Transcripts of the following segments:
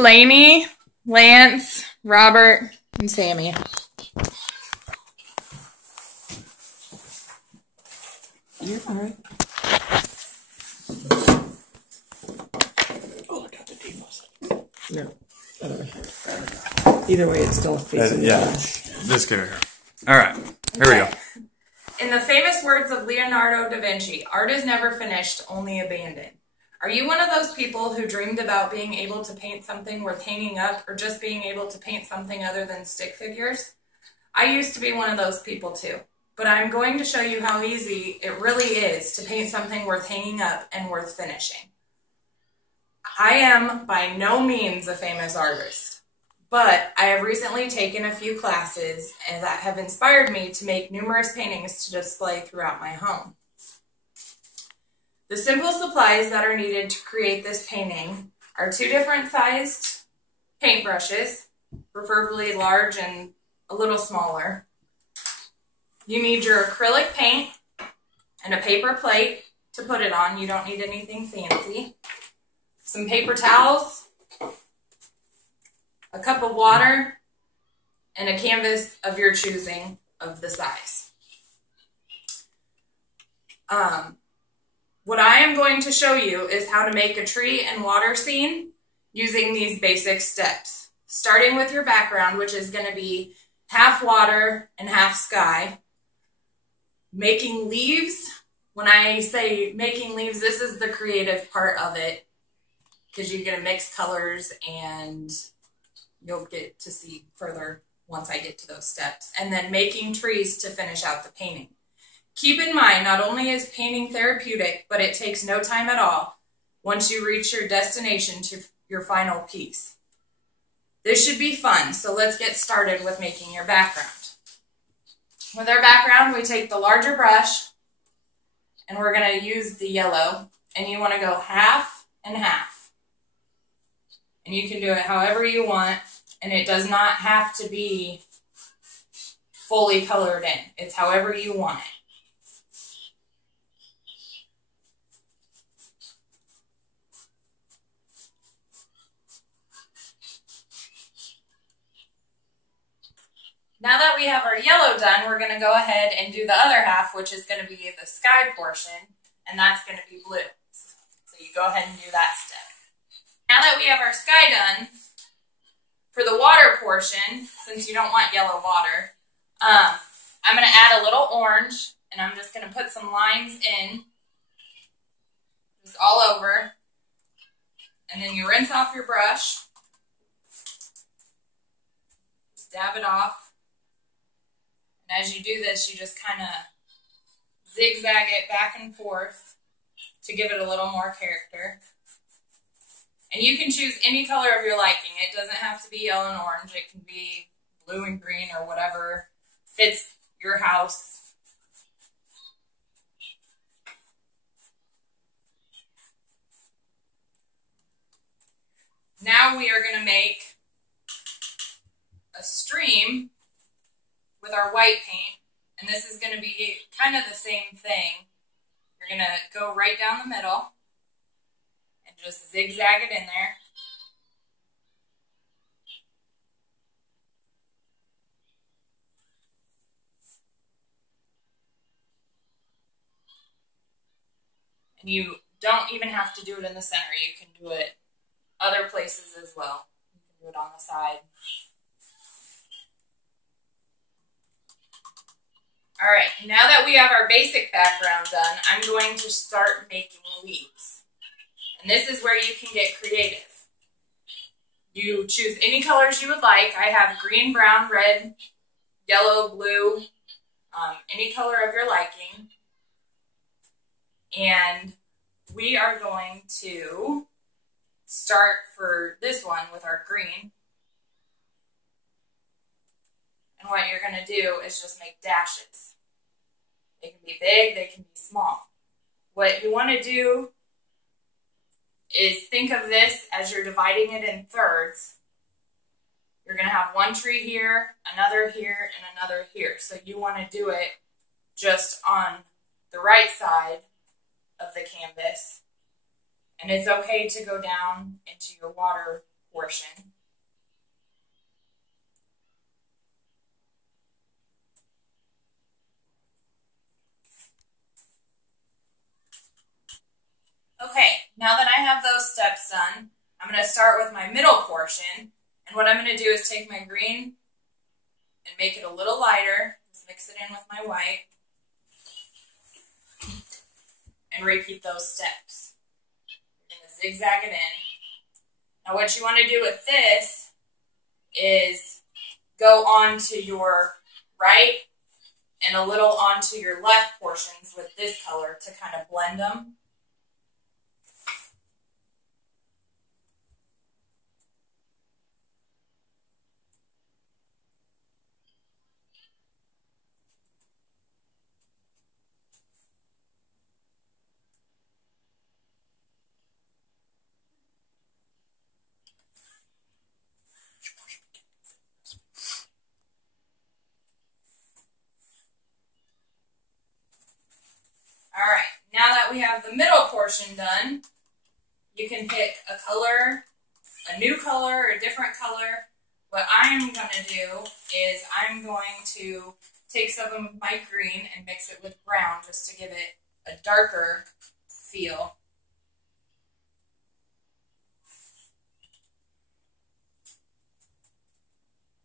Lainey, Lance, Robert, and Sammy. You're all right. Oh, I got the default. No. Either way, it's still facing yeah. This guy here. All right. Here we go. In the famous words of Leonardo da Vinci, art is never finished, only abandoned. Are you one of those people who dreamed about being able to paint something worth hanging up or just being able to paint something other than stick figures? I used to be one of those people too, but I'm going to show you how easy it really is to paint something worth hanging up and worth finishing. I am by no means a famous artist, but I have recently taken a few classes that have inspired me to make numerous paintings to display throughout my home. The simple supplies that are needed to create this painting are 2 different sized paintbrushes, preferably large and a little smaller. You need your acrylic paint and a paper plate to put it on. You don't need anything fancy. Some paper towels, a cup of water, and a canvas of your choosing of the size. What I am going to show you is how to make a tree and water scene using these basic steps. Starting with your background, which is going to be half water and half sky. Making leaves. When I say making leaves, this is the creative part of it, because you're going to mix colors and you'll get to see further once I get to those steps. And then making trees to finish out the painting. Keep in mind, not only is painting therapeutic, but it takes no time at all once you reach your destination to your final piece. This should be fun, so let's get started with making your background. With our background, we take the larger brush, and we're going to use the yellow, and you want to go half and half. And you can do it however you want, and it does not have to be fully colored in. It's however you want it. Now that we have our yellow done, we're going to go ahead and do the other half, which is going to be the sky portion, and that's going to be blue. So you go ahead and do that step. Now that we have our sky done, for the water portion, since you don't want yellow water, I'm going to add a little orange, and I'm just going to put some lines in, just all over, and then you rinse off your brush, dab it off. And as you do this, you just kind of zigzag it back and forth to give it a little more character. And you can choose any color of your liking. It doesn't have to be yellow and orange. It can be blue and green or whatever fits your house. Now we are going to make a stream with our white paint, and this is going to be kind of the same thing. You're going to go right down the middle and just zigzag it in there. And you don't even have to do it in the center. You can do it other places as well. You can do it on the side. All right, now that we have our basic background done, I'm going to start making leaves. And this is where you can get creative. You choose any colors you would like. I have green, brown, red, yellow, blue, any color of your liking. And we are going to start for this one with our green. And what you're going to do is just make dashes. They can be big, they can be small. What you want to do is think of this as you're dividing it in thirds. You're going to have one tree here, another here, and another here. So you want to do it just on the right side of the canvas. And it's okay to go down into your water portion. portion. Okay, now that I have those steps done, I'm going to start with my middle portion. And what I'm going to do is take my green and make it a little lighter. Just mix it in with my white. And repeat those steps. You're going to zigzag it in. Now what you want to do with this is go onto your right and a little onto your left portions with this color to kind of blend them. Alright, now that we have the middle portion done, you can pick a color, a new color, or a different color. What I'm going to do is I'm going to take some of my green and mix it with brown just to give it a darker feel.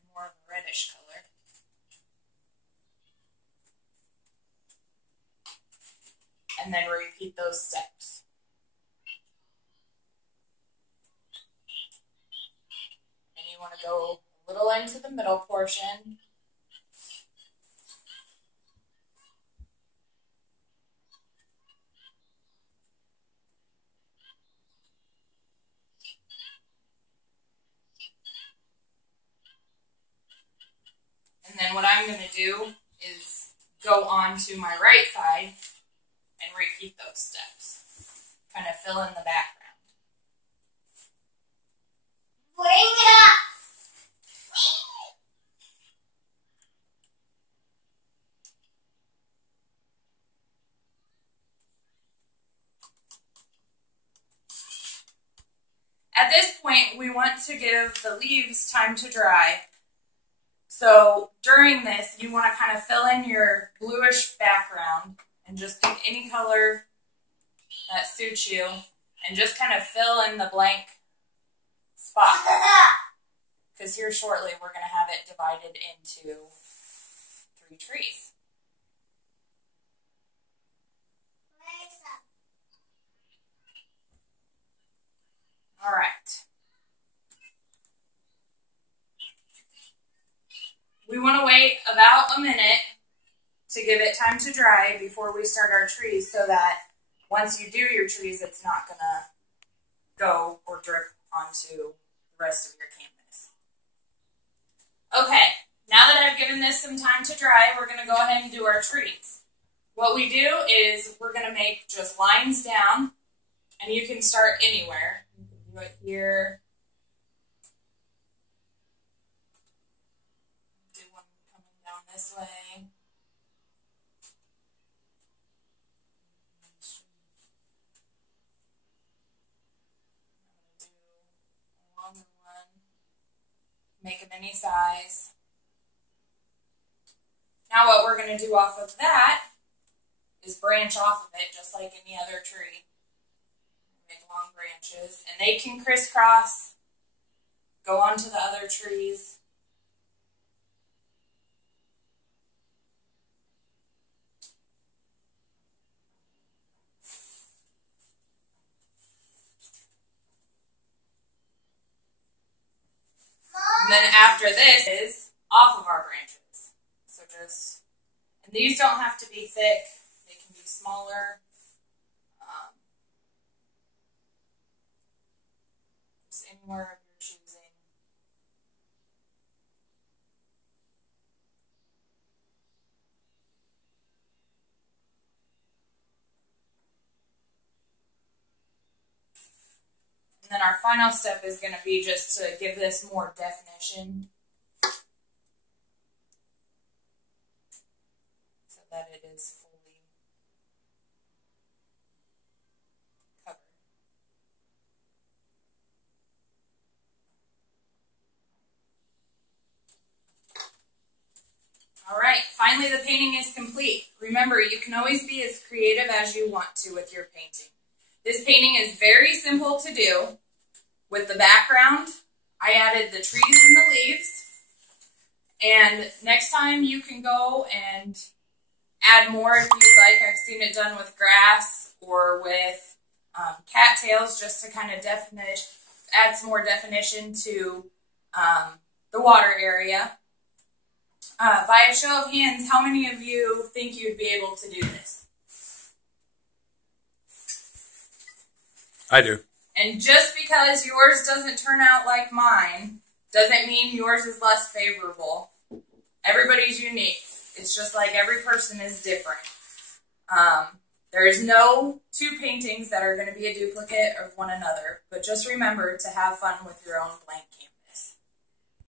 And more of a reddish color. And then repeat those steps. And you want to go a little into the middle portion. And then what I'm going to do is go on to my right side and repeat those steps. Kind of fill in the background. Bring it up! At this point, we want to give the leaves time to dry. So during this, you want to kind of fill in your bluish background and just pick any color that suits you and just kind of fill in the blank spot. Because here shortly, we're going to have it divided into 3 trees. All right. We want to wait about a minute to give it time to dry before we start our trees so that once you do your trees, it's not going to go or drip onto the rest of your canvas. Okay, now that I've given this some time to dry, we're going to go ahead and do our trees. What we do is we're going to make just lines down, and you can start anywhere. You can do it here. Do one coming down this way. Make them any size. Now what we're going to do off of that is branch off of it just like any other tree. Make long branches, and they can crisscross, go onto the other trees. And then after this is off of our branches. So just, and these don't have to be thick, they can be smaller. Just anywhere of your choosing. And then our final step is going to be just to give this more definition so that it is fully covered. finally, the painting is complete. Remember, you can always be as creative as you want to with your painting. This painting is very simple to do. With the background, I added the trees and the leaves. And next time you can go and add more if you'd like. I've seen it done with grass or with cattails just to kind of add some more definition to the water area. By a show of hands, how many of you think you'd be able to do this? I do. And just because yours doesn't turn out like mine, doesn't mean yours is less favorable. Everybody's unique. It's just like every person is different. There is no two paintings that are going to be a duplicate of one another, but just remember to have fun with your own blank canvas.